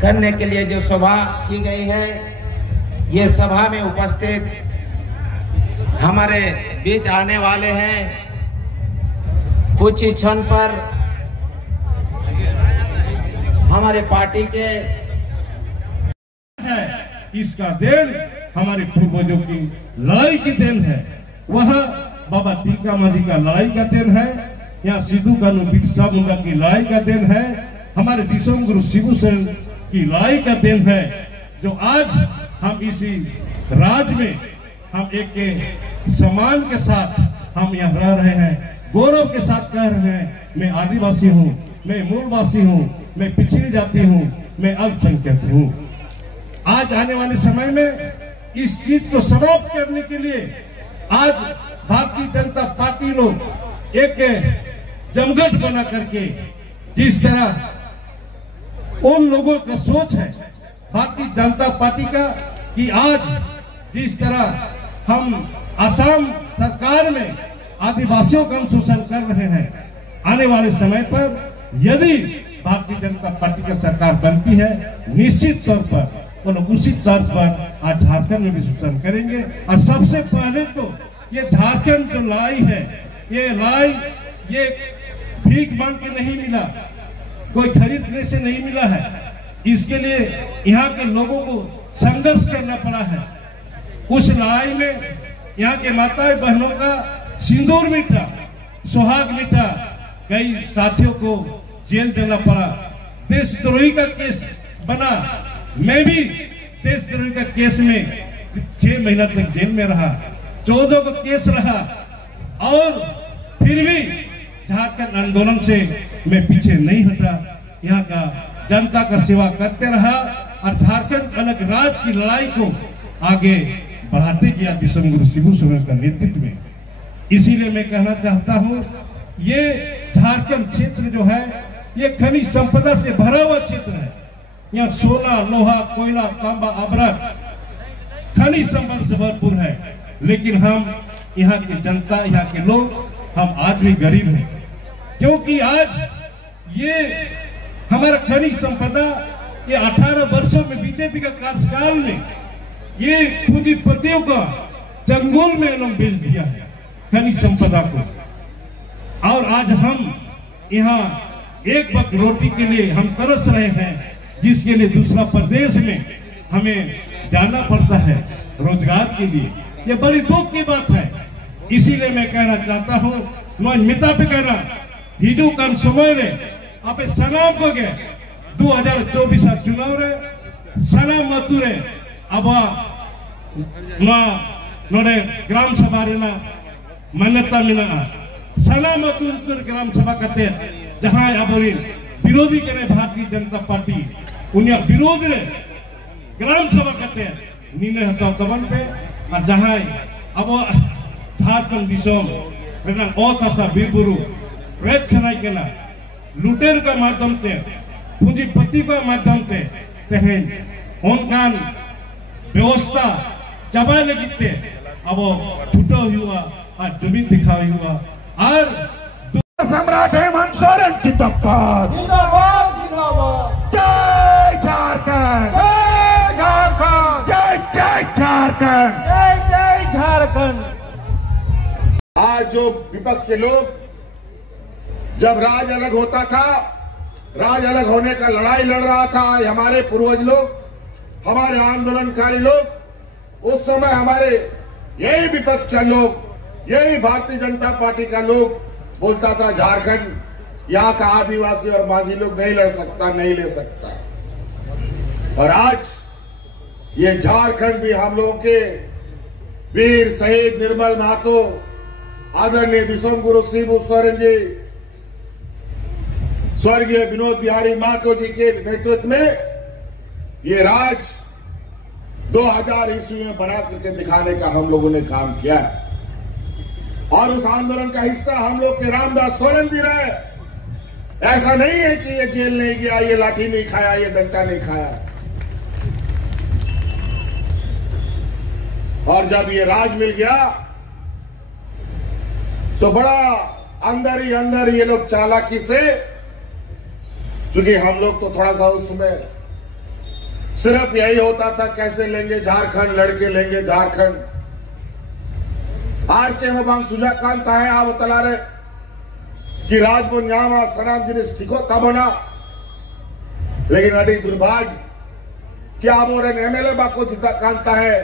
करने के लिए जो सभा की गई है, ये सभा में उपस्थित हमारे बीच आने वाले हैं। कुछ ही क्षण पर हमारे पार्टी के है, इसका देन हमारे पूर्वजों की लड़ाई की देन है। वह बाबा टीका माझी का लड़ाई का देन है, यहाँ सिद्धू कानू बिरसा मुंडा की लड़ाई का देन है, हमारे दिसम गुरु शिबू सोरेन की लड़ाई का देन है, जो आज हम इसी राज में हम एक सम्मान के साथ हम यहाँ रह रहे हैं, गौरव के साथ कह रहे हैं, मैं आदिवासी हूँ, मैं मूलवासी हूँ, मैं पिछड़ी जाति हूँ, मैं अल्पसंख्यक हूँ। आज आने वाले समय में इस चीज को समाप्त करने के लिए आज भारतीय जनता पार्टी लोग एक जमघट बना करके, जिस तरह उन लोगों का सोच है भारतीय जनता पार्टी का कि आज जिस तरह हम असम सरकार में आदिवासियों का हम शोषण कर रहे हैं, आने वाले समय पर यदि भारतीय जनता पार्टी की सरकार बनती है, निश्चित तौर पर वो लोग उसी तर्ज पर आज झारखंड में भी शोषण करेंगे। और सबसे पहले तो ये झारखंड जो लड़ाई है, ये लड़ाई ये भीख मांग के नहीं मिला, कोई खरीदने से नहीं मिला है, इसके लिए यहाँ के लोगों को संघर्ष करना पड़ा है। उस लड़ाई में यहाँ के माताएं बहनों का सिंदूर मिटा, सुहाग मिटा, कई साथियों को जेल देना पड़ा, देशद्रोही का केस बना, मैं भी देशद्रोही का केस में 6 महीना तक जेल में रहा, 14 का केस रहा, और फिर भी झारखंड आंदोलन से मैं पीछे नहीं हटा, यहाँ का जनता का सेवा करते रहा और झारखंड अलग राज्य की लड़ाई को आगे बढ़ाते गया दिसम गुरु शिबू सोरेन का नेतृत्व में। इसीलिए मैं कहना चाहता हूँ, ये झारखंड क्षेत्र जो है ये खनिज संपदा से भरा हुआ क्षेत्र है। यहाँ सोना, लोहा, कोयला, तांबा, अबरक खनिज संपदा से भरपूर है, लेकिन हम यहाँ की जनता, यहाँ के लोग, हम आज भी गरीब हैं, क्योंकि आज ये हमारा खनिज संपदा ये 18 वर्षों में बीजेपी का कार्यकाल में ये पूंजीपतियों का चंगुल में लोग बेच दिया है खनिज संपदा को। और आज हम यहाँ एक वक्त रोटी के लिए हम तरस रहे हैं, जिसके लिए दूसरा प्रदेश में हमें जाना पड़ता है रोजगार के लिए। ये बड़ी दुख की बात है। इसीलिए मैं कहना चाहता हूँ, मैं मिता पे कहना हिजू कान समय रे आप सलाम को गए 2024 चुनाव रे सलाम मतु रे अब नोड़े ग्राम सभा रेना मान्यता मिला सलाम मतु ग्राम सभा कहते जहां अब विरोधी करे भारतीय जनता पार्टी उन्हें विरोध रे ग्राम सभा कहते नीने हता तबन पे और जहां अब झारखंड दिसोम रेना ओतासा बीरबुरु रेत सनाई केला लुटेर का माध्यम से पूंजीपति का माध्यम से तेहन उनकान व्यवस्था चबाए लगिते अब छुटो हुआ और जमीन दिखाई हुआ और सम्राट हेमंत सोरेन की तब्बात जिंदाबाद जिंदाबाद जय झारखंड जय झारखंड जय जय झारखंड जय जय झारखंड। आज जो विपक्ष के लोग जब राज अलग होता था, राज अलग होने का लड़ाई लड़ रहा था, हमारे पूर्वज लोग, हमारे आंदोलनकारी लोग, उस समय हमारे यही विपक्ष का लोग, यही भारतीय जनता पार्टी का लोग बोलता था झारखंड यहाँ का आदिवासी और मांझी लोग नहीं लड़ सकता, नहीं ले सकता। और आज ये झारखंड भी हम लोगों के वीर शहीद निर्मल महतो, आदरणीय दिसम गुरु शिबू सोरेन जी, स्वर्गीय विनोद बिहारी महतो जी के नेतृत्व में ये राज 2000 ईस्वी में बना करके दिखाने का हम लोगों ने काम किया है। और उस आंदोलन का हिस्सा हम लोग के रामदास सोरेन भी रहे। ऐसा नहीं है कि ये जेल नहीं गया, ये लाठी नहीं खाया, ये डंडा नहीं खाया। और जब ये राज मिल गया तो बड़ा अंदर ही अंदर ये लोग चालाकी से, क्योंकि हम लोग तो थोड़ा सा उसमें सिर्फ यही होता था कैसे लेंगे झारखंड, लड़के लेंगे झारखंड। आरचे हो बांग सुजा कान ताहे आव तलारे कि राजबन न्यामा सनाम जिनिस ठिको तबना। लेकिन अड़ी दुर्भाग्य कि आप और एमएलए बाको जिता कांता है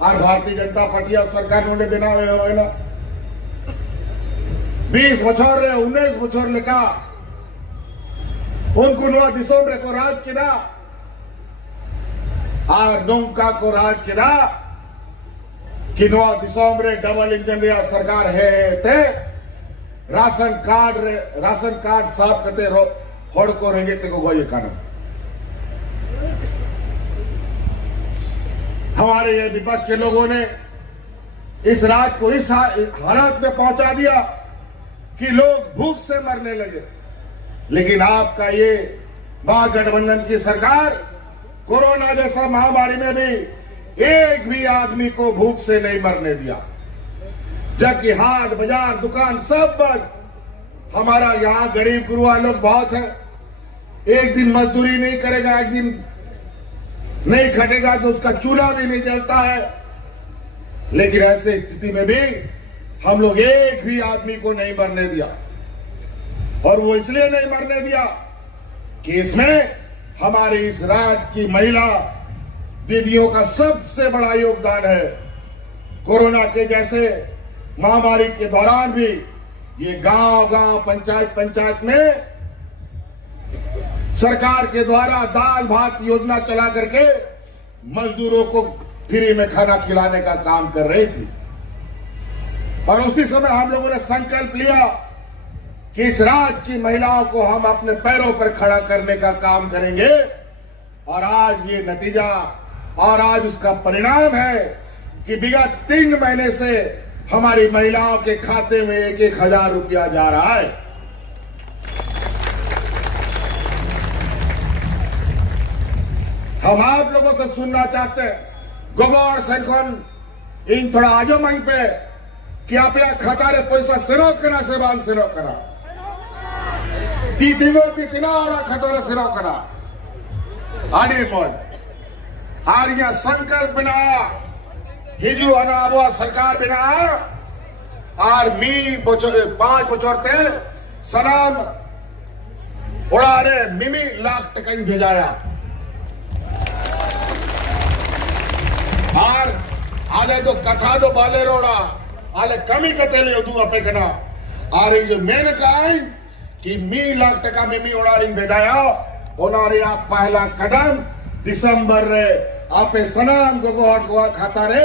और भारतीय जनता पार्टी सरकार ने देना है ना 20 बछर रे 19 बछर लेका उनको नवा दिसोम रे को राज किदा और नौका को राज किदा कि नवा दिसोम रे डबल इंजन रे सरकार है ते राशन कार्ड साफ करते होड़ को रहेंगे ते को गोये कानून। हमारे ये विपक्ष के लोगों ने इस राज्य को इस हालत में पहुंचा दिया कि लोग भूख से मरने लगे। लेकिन आपका ये महागठबंधन की सरकार कोरोना जैसा महामारी में भी एक भी आदमी को भूख से नहीं मरने दिया, जबकि हाट बाजार दुकान सब बंद। हमारा यहाँ गरीब गुरुआ लोग बहुत है, एक दिन मजदूरी नहीं करेगा, एक दिन नहीं खटेगा तो उसका चूल्हा भी नहीं जलता है। लेकिन ऐसे स्थिति में भी हम लोग एक भी आदमी को नहीं मरने दिया, और वो इसलिए नहीं मरने दिया कि इसमें हमारे इस राज्य की महिला दीदियों का सबसे बड़ा योगदान है। कोरोना के जैसे महामारी के दौरान भी ये गांव-गांव, पंचायत में सरकार के द्वारा दाल भात योजना चला करके मजदूरों को फ्री में खाना खिलाने का काम कर रही थी। और उसी समय हम लोगों ने संकल्प लिया कि इस राज्य की महिलाओं को हम अपने पैरों पर खड़ा करने का काम करेंगे। और आज ये नतीजा और आज उसका परिणाम है कि विगत 3 महीने से हमारी महिलाओं के खाते में 1-1 हजार रुपया जा रहा है। हम आप लोगों से सुनना चाहते हैं, गोगोर सेनकोन इन थोड़ा आजो मांग पे कि आप या खाता रे पैसा सेरो करा से बांग सेरो करा तीतिना और खाता रे सेरो करा आड़ी मोद आड़िया संकल्प बनाया हिजू अनाबुआ सरकार बनाया और 5 बचर ते सलाम उड़ारे मिमी लाख टका भेजाया। और आले तो कथा तो बाले रोड़ा आले कमी कतेले उदू अपे कना और जो मेन काई कि 1 लाख टका मिमी उड़ारिंग भेजाया ओनारे आप पहला कदम दिसंबर रे आपे सनाम गोगोहट को खाता रे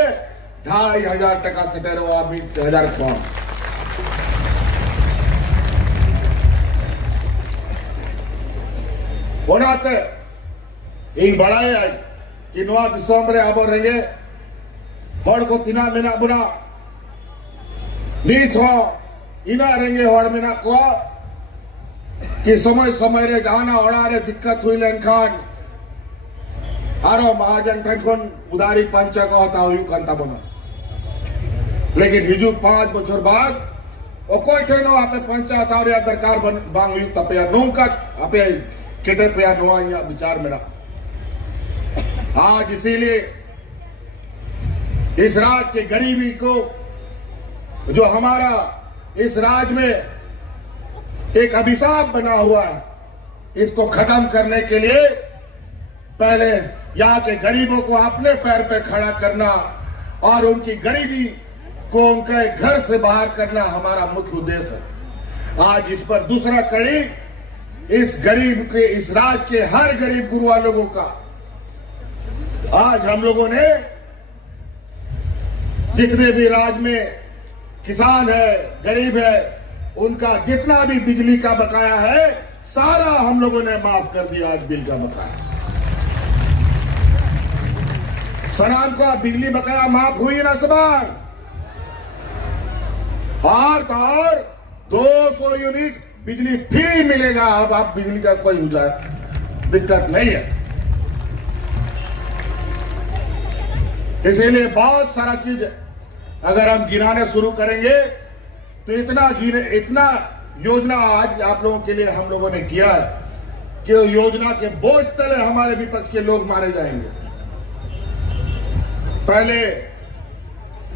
2500 टका सेटेरो आप 1000 कौन ओनाते इन बढ़ाए आई कि नवा दिसंबर रे आबो रहेंगे हड़ को तिना मेना बुना नीच हो इना रहेंगे हड़ मेना को कि समय रे जाना ओड़ा रे दिक्कत हुई लेन खान आरो महाजन ठन उधारी पंचा को होता हुई कंता बना। लेकिन हिजू 5 बछर बाद ओ कोई ठनो आपे पंचा था या दरकार बांग हुई तपया नोंका आपे केटे पे नोआ या विचार मेरा आज इसीलिए इस राज्य के गरीबी को जो हमारा इस राज्य में एक अभिशाप बना हुआ है, इसको खत्म करने के लिए पहले यहाँ के गरीबों को अपने पैर पे खड़ा करना और उनकी गरीबी को उनके घर से बाहर करना हमारा मुख्य उद्देश्य है। आज इस पर दूसरा कड़ी इस गरीब के इस राज्य के हर गरीब गुरुआ लोगों का आज हम लोगों ने जितने भी राज्य में किसान है, गरीब है, उनका जितना भी बिजली का बकाया है सारा हम लोगों ने माफ कर दिया। आज बिल का बकाया सनाम को बिजली बकाया माफ हुई ना सबान और तो और 200 यूनिट बिजली फ्री मिलेगा। अब आप बिजली का कोई हो जाए दिक्कत नहीं है। इसीलिए बहुत सारा चीज अगर हम गिनाने शुरू करेंगे तो इतना योजना आज आप लोगों के लिए हम लोगों ने किया है। कि योजना के बोझ तले हमारे विपक्ष के लोग मारे जाएंगे। पहले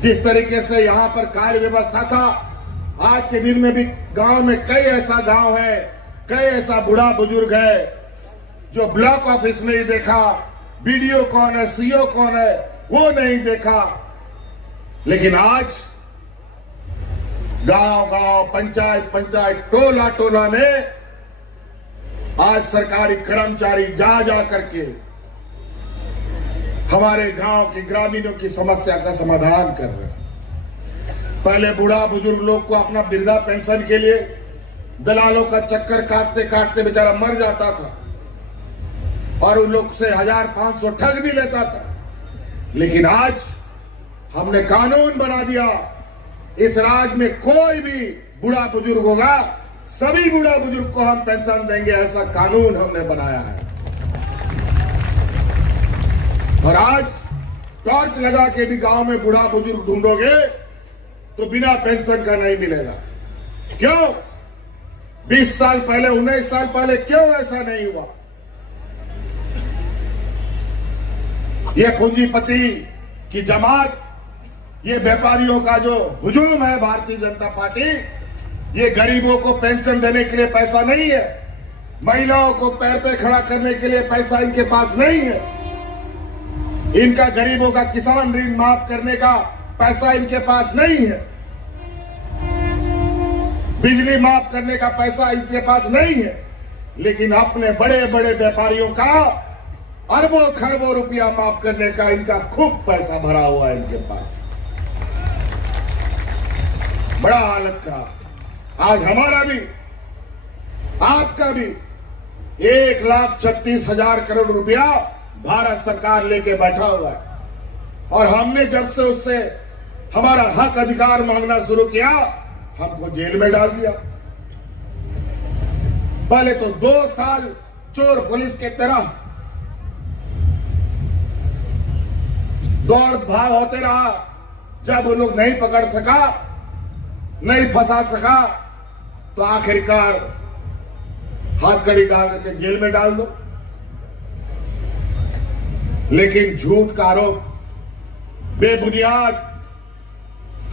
जिस तरीके से यहां पर कार्य व्यवस्था था, आज के दिन में भी गांव में कई ऐसा गांव है, कई ऐसा बूढ़ा बुजुर्ग है जो ब्लॉक ऑफिस नहीं देखा, बीडीओ कौन है, सीओ कौन है वो नहीं देखा। लेकिन आज गांव गांव, पंचायत पंचायत, टोला टोला में आज सरकारी कर्मचारी जा जा करके हमारे गांव के ग्रामीणों की समस्या का समाधान कर रहे हैं। पहले बूढ़ा बुजुर्ग लोग को अपना वृद्धा पेंशन के लिए दलालों का चक्कर काटते काटते बेचारा मर जाता था और उन लोग से 1500 ठग भी लेता था। लेकिन आज हमने कानून बना दिया, इस राज्य में कोई भी बूढ़ा बुजुर्ग होगा, सभी बूढ़ा बुजुर्ग को हम पेंशन देंगे, ऐसा कानून हमने बनाया है। और आज टॉर्च लगा के भी गांव में बूढ़ा बुजुर्ग ढूंढोगे तो बिना पेंशन का नहीं मिलेगा। क्यों? 20 साल पहले, 19 साल पहले क्यों ऐसा नहीं हुआ? ये पूंजीपति की जमात, ये व्यापारियों का जो हुजूम है भारतीय जनता पार्टी, ये गरीबों को पेंशन देने के लिए पैसा नहीं है, महिलाओं को पैर पे खड़ा करने के लिए पैसा इनके पास नहीं है, इनका गरीबों का किसान ऋण माफ करने का पैसा इनके पास नहीं है, बिजली माफ करने का पैसा इनके पास नहीं है। लेकिन अपने बड़े बड़े व्यापारियों का अरबों खरबों रुपया माफ करने का इनका खूब पैसा भरा हुआ है इनके पास। बड़ा हालत खराब। आज हमारा भी, आपका भी 1,36,000 करोड़ रुपया भारत सरकार लेके बैठा हुआ है और हमने जब से उससे हमारा हक अधिकार मांगना शुरू किया, हमको जेल में डाल दिया। पहले तो 2 साल चोर पुलिस के तरह दौड़ भाग होते रहा। जब वो लोग नहीं पकड़ सका, नहीं फंसा सका, तो आखिरकार हाथकड़ी डाल करके जेल में डाल दो। लेकिन झूठ का आरोप, बेबुनियाद,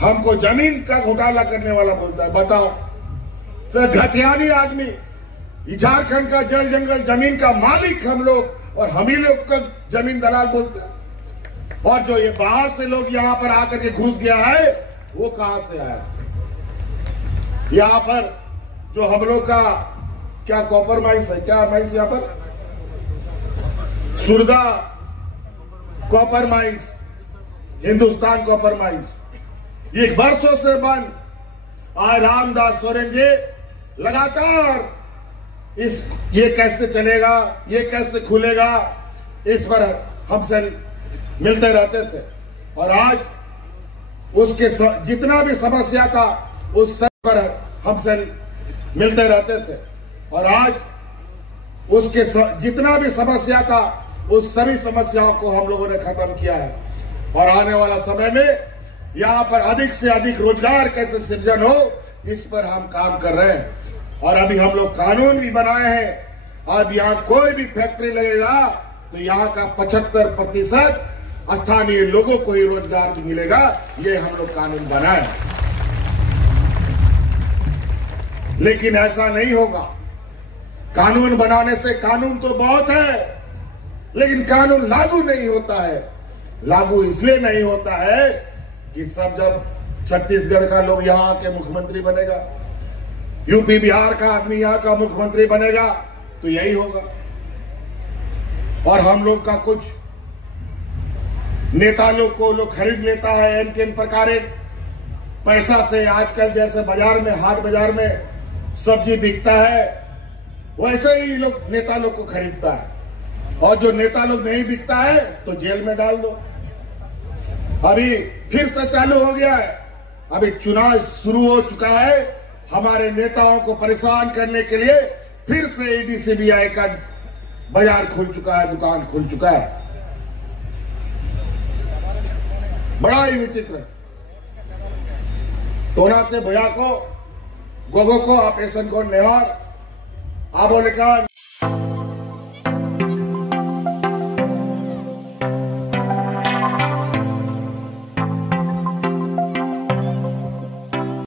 हमको जमीन का घोटाला करने वाला बोलता है। बताओ, सर घटियानी आदमी, झारखंड का जल जंगल जमीन का मालिक हम लोग और हम ही लोग का जमीन दलाल बोलते हैं। और जो ये बाहर से लोग यहां पर आकर के घुस गया है, वो कहां से आया? यहां पर जो हम लोग का क्या कॉपर माइंस है, क्या माइंस यहां पर, Surga copper mines, Hindustan copper mines, ये वर्षों से बंद। आज रामदास सोरेन जी लगातार ये कैसे चलेगा, ये कैसे खुलेगा, इस पर हमसे मिलते रहते थे। और आज उसके जितना भी समस्या था उस सब पर हमसे मिलते रहते थे। और आज उसके जितना भी समस्या था उस सभी समस्याओं को हम लोगों ने खत्म किया है। और आने वाला समय में यहाँ पर अधिक से अधिक रोजगार कैसे सृजन हो, इस पर हम काम कर रहे हैं। और अभी हम लोग कानून भी बनाए हैं। अब यहाँ कोई भी फैक्ट्री लगेगा तो यहाँ का 75% स्थानीय लोगों को ही रोजगार मिलेगा। ये हम लोग कानून बनाए। लेकिन ऐसा नहीं होगा। कानून बनाने से, कानून तो बहुत है, लेकिन कानून लागू नहीं होता है। लागू इसलिए नहीं होता है कि सब जब छत्तीसगढ़ का लोग यहाँ के मुख्यमंत्री बनेगा, यूपी बिहार का आदमी यहाँ का मुख्यमंत्री बनेगा, तो यही होगा। और हम लोग का कुछ नेता लोग को लोग खरीद लेता है इन प्रकार पैसा से। आजकल जैसे बाजार में, हाट बाजार में सब्जी बिकता है, वैसे ही लोग नेता लोग को खरीदता है। और जो नेता लोग नहीं बिकता है तो जेल में डाल दो। अभी फिर से चालू हो गया है। अभी चुनाव शुरू हो चुका है। हमारे नेताओं को परेशान करने के लिए फिर से ईडी सीबीआई का बाजार खुल चुका है, दुकान खुल चुका है। बड़ा ही विचित्र है। तोनाते भैया को, गोगो को, ऑपरेशन को नेहार, आबोलिकान